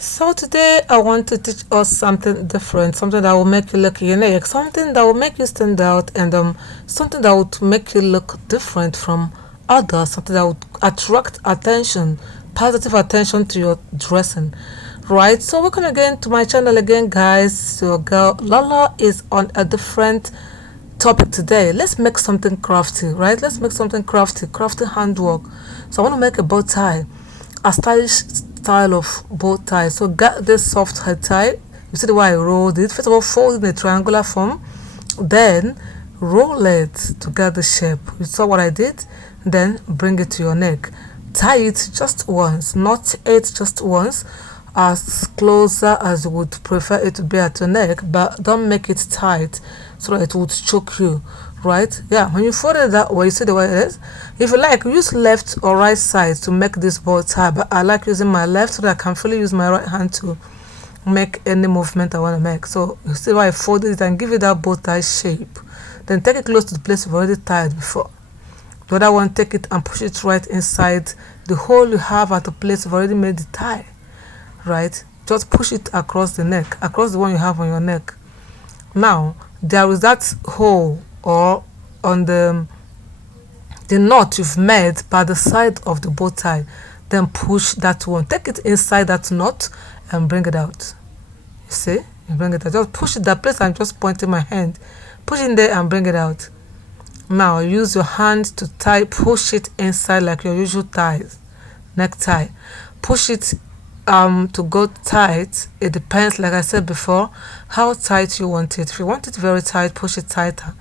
So today I want to teach us something different, something that will make you look unique, something that will make you stand out, and something that would make you look different from others, something that would attract attention, positive attention to your dressing. Right, so welcome again to my channel again, guys. So girl Lala is on a different topic today. Let's make something crafty, right? Let's make something crafty handwork. So I want to make a bow tie, a stylish style of bow tie. So get this soft head tie. You see the way I rolled it. First of all, fold it in a triangular form, then roll it to get the shape. You saw what I did? Then bring it to your neck. Tie it just once, not it just once, as closer as you would prefer it to be at your neck, but don't make it tight so that it would choke you, right? Yeah, when you fold it that way, you see the way it is. If you like, use left or right side to make this bow tie, but I like using my left so that I can fully use my right hand to make any movement I want to make. So you see why I folded it and give it that bow tie shape. Then take it close to the place you've already tied before. The other one, take it and push it right inside the hole you have at the place you've already made the tie. Right, just push it across the neck, across the one you have on your neck. Now there is that hole or on the knot you've made by the side of the bow tie. Then push that one, take it inside that knot and bring it out. You see, you bring it out, just push it that place. I'm just pointing my hand, push in there and bring it out. Now use your hand to tie, push it inside like your usual ties, necktie. Push it to go tight. It depends, like I said before, how tight you want it. If you want it very tight, push it tighter.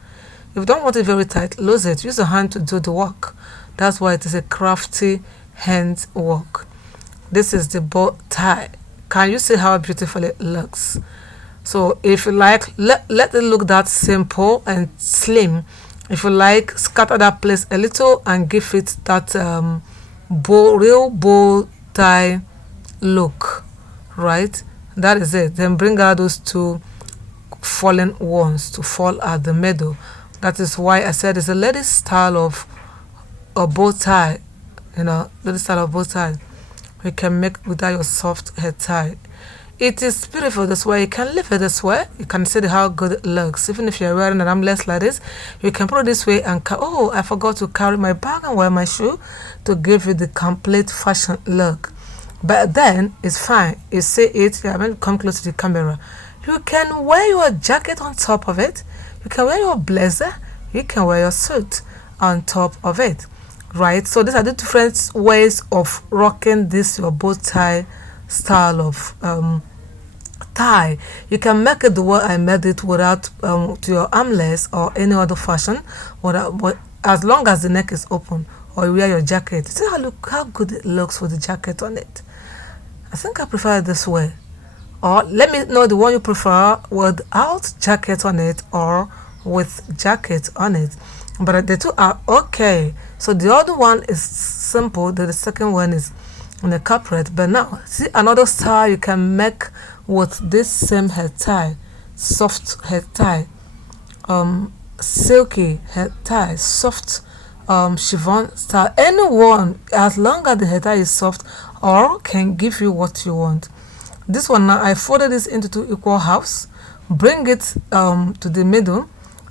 If you don't want it very tight, lose it. Use your hand to do the work. That's why it is a crafty hand work. This is the bow tie. Can you see how beautiful it looks? So if you like, let it look that simple and slim. If you like, scatter that place a little and give it that real bow tie look, right? That is it. Then bring out those two fallen ones to fall at the middle. That is why I said it's a lady style of a bow tie, lady style of bow tie you can make without your soft head tie. It is beautiful this way. You can leave it this way. You can see how good it looks. Even if you're wearing an armless like this, you can put it this way and oh, I forgot to carry my bag and wear my shoe to give you the complete fashion look. But then it's fine. You see it. Yeah, when you come close to the camera, you can wear your jacket on top of it. You can wear your blazer. You can wear your suit on top of it, right? So these are the different ways of rocking this your bow tie style of tie. You can make it the way I made it without to your armless or any other fashion, but as long as the neck is open or you wear your jacket. See how good it looks with the jacket on it. I think I prefer it this way. Or let me know the one you prefer without jacket on it or with jacket on it. But the two are okay. So the other one is simple. The second one is in the corporate. But now see another style you can make with this same head tie, soft head tie, silky head tie, soft chiffon style. Anyone, as long as the head tie is soft or can give you what you want. This one now I folded this into two equal halves, bring it to the middle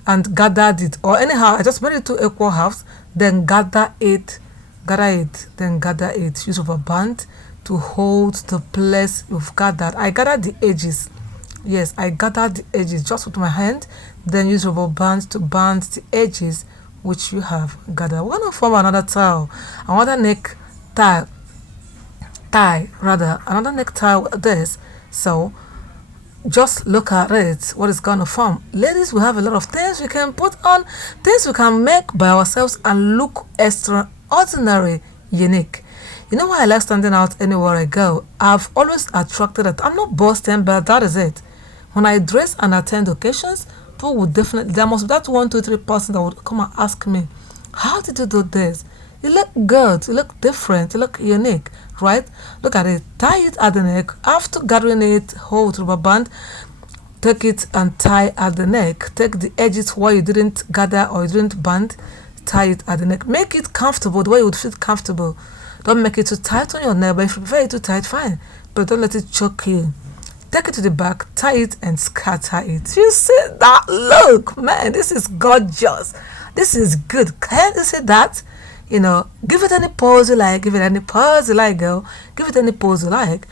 and gathered it, or anyhow I just made it two equal halves, then gather it, then gather it. Use rubber band to hold the place you've gathered. I gathered the edges. Yes, I gathered the edges just with my hand, then use rubber band to band the edges which you have gathered. We're going to form another tile, another neck another necktie with this. So just look at it, what is going to form. Ladies, we have a lot of things we can put on, things we can make by ourselves and look extraordinary, unique. You know why I like standing out anywhere I go? I've always attracted it. I'm not boasting, but that is it. When I dress and attend occasions, people would definitely, there must be that 1, 2, 3 person that would come and ask me, how did you do this? You look good, you look different, you look unique, right? Look at it, tie it at the neck. After gathering it, hold rubber band, take it and tie at the neck. Take the edges where you didn't gather or you didn't band, tie it at the neck. Make it comfortable, the way you would feel comfortable. Don't make it too tight on your neck, but if you prefer it too tight, fine. but don't let it choke you. Take it to the back, tie it and scatter it. You see that look, man, this is gorgeous. This is good. Can't you see that? Give it any pose you like, give it any pose you like, girl. Give it any pose you like.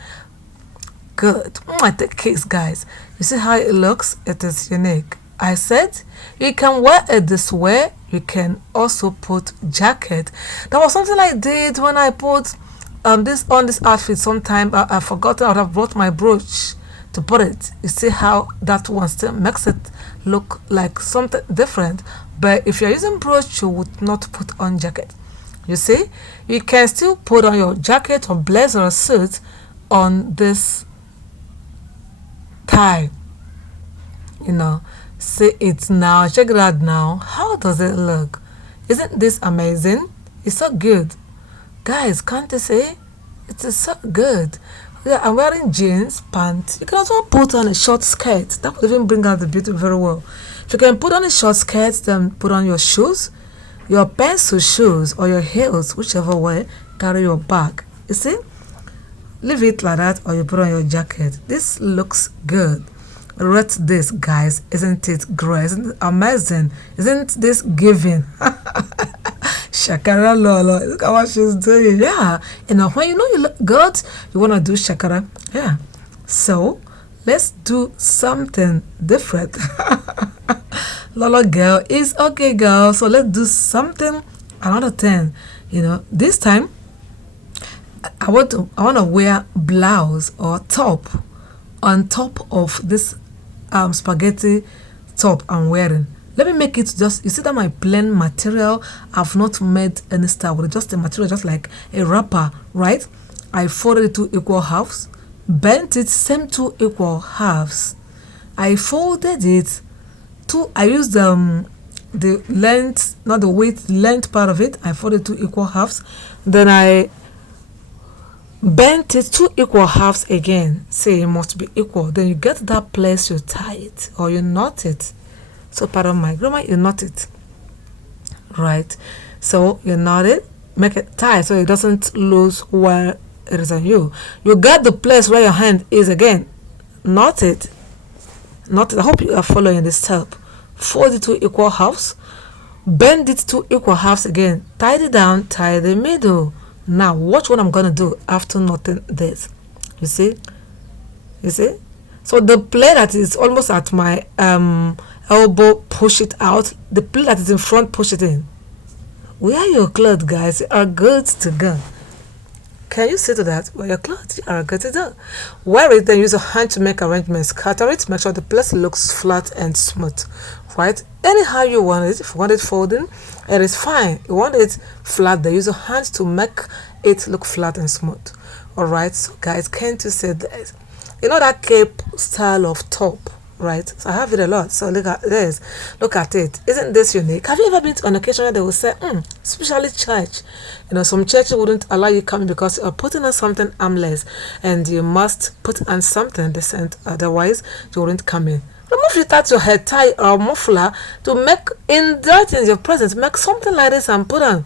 Good. Take case, guys. You see how it looks? It is unique. I said you can wear it this way. You can also put jacket. That was something I did when I put this on this outfit sometime. I forgot I would have brought my brooch to put it. You see how that one still makes it look like something different. But if you're using brooch, you would not put on jacket. You see, you can still put on your jacket or blazer or suit on this tie. See it now. Check it out now. How does it look? Isn't this amazing? It's so good. Guys, can't you see? It is so good. Yeah, I'm wearing jeans, pants. You can also put on a short skirt. That would even bring out the beauty very well. If you can put on a short skirt, then put on your shoes, your pencil shoes or your heels, whichever way, carry your bag. You see? Leave it like that or you put on your jacket. This looks good. Rate this, guys. Isn't it great? Isn't it amazing? Isn't this giving? Shakara Lolo. Look at what she's doing. Yeah. When you look good, you want to do Shakara. Yeah. So, let's do something different. Lolo girl is okay, girl. So, let's do something, another thing. This time, I want to wear blouse or top on top of this spaghetti top I'm wearing. Let me make it just, you see that my plain material, I've not made any style with it, just the material, just like a wrapper, right? I folded it to equal halves, bent it, same 2 equal halves. I folded it to, I used the length, not the width, length part of it, I folded 2 equal halves. Then I bent it 2 equal halves again. Say it must be equal. Then you get that place, you tie it or you knot it. So pardon my grammar, you knot it. Right? So you knot it, make it tight so it doesn't lose where it is on you. You get the place where your hand is again. Knot it. Knot it. I hope you are following this step. Fold it 2 equal halves. Bend it 2 equal halves again. Tie it down, tie the middle. Now watch what I'm gonna do after knotting this. You see? You see? So the plate that is almost at my elbow, push it out. The plate that is in front, push it in. Wear your clothes, guys. You are good to go. Can you see to that? Wear your clothes. You are good to go. Wear it, then use a hand to make arrangements. Scatter it. Make sure the place looks flat and smooth. Right? Anyhow you want it. If you want it folding, it is fine. You want it flat, then use a hand to make it look flat and smooth. Alright, so guys, can't you see this? You know that cape style of top, right? So I have it a lot. So look at this. Look at it. Isn't this unique? Have you ever been to an occasion where they will say, especially church? Some churches wouldn't allow you coming because you're putting on something armless and you must put on something decent. Otherwise, you wouldn't come in. Remove it out your hair tie or muffler to make in your presence. Make something like this and put on.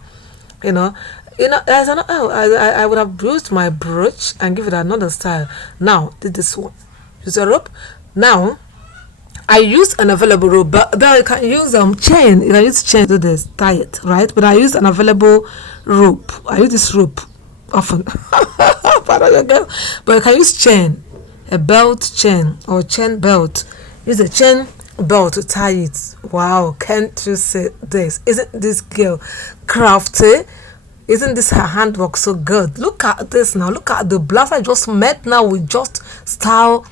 There's I would have used my brooch and give it another style. Now, did this one. Use a rope. Now, I used an available rope, but then you can use chain. You can use chain to this, tie it, right? But I used an available rope. I use this rope often. But you can use chain, a belt chain or chain belt. Use a chain belt to tie it. Wow, can't you see this? Isn't this girl crafty? Isn't this her handwork so good? Look at this now. Look at the blouse I just made now with just style,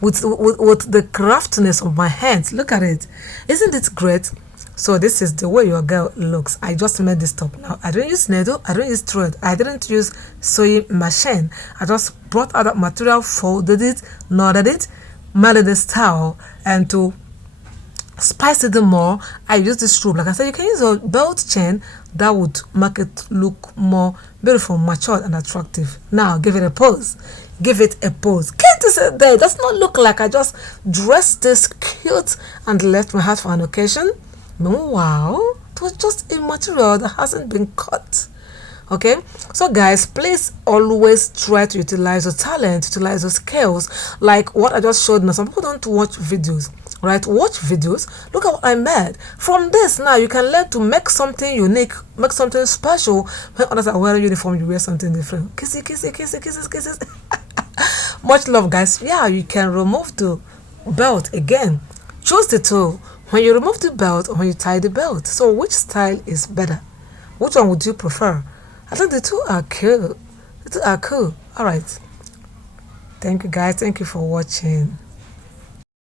with the craftiness of my hands. Look at it. Isn't it great? So this is the way your girl looks. I just made this top now. I didn't use needle. I didn't use thread. I didn't use sewing machine. I just brought out that material, folded it, knotted it, made the style, and to spice it more, I use this rope. Like I said, you can use a belt chain that would make it look more beautiful, mature, and attractive. Now, give it a pose. Give it a pose. Can't you say that? It does not look like I just dressed this cute and left my house for an occasion. No, wow. It was just a material that hasn't been cut. Okay, so guys, please always try to utilize your talent, utilize your skills, like what I just showed now. Some people don't watch videos, right? Watch videos. Look at what I made from this. Now you can learn to make something unique, make something special. When others are wearing uniform, you wear something different. Kissy, kissy, kissy, kisses, kisses. Much love, guys. Yeah, you can remove the belt again. Choose the two. When you remove the belt or when you tie the belt. So which style is better? Which one would you prefer? I think the two are cool. The two are cool. All right. Thank you, guys. Thank you for watching.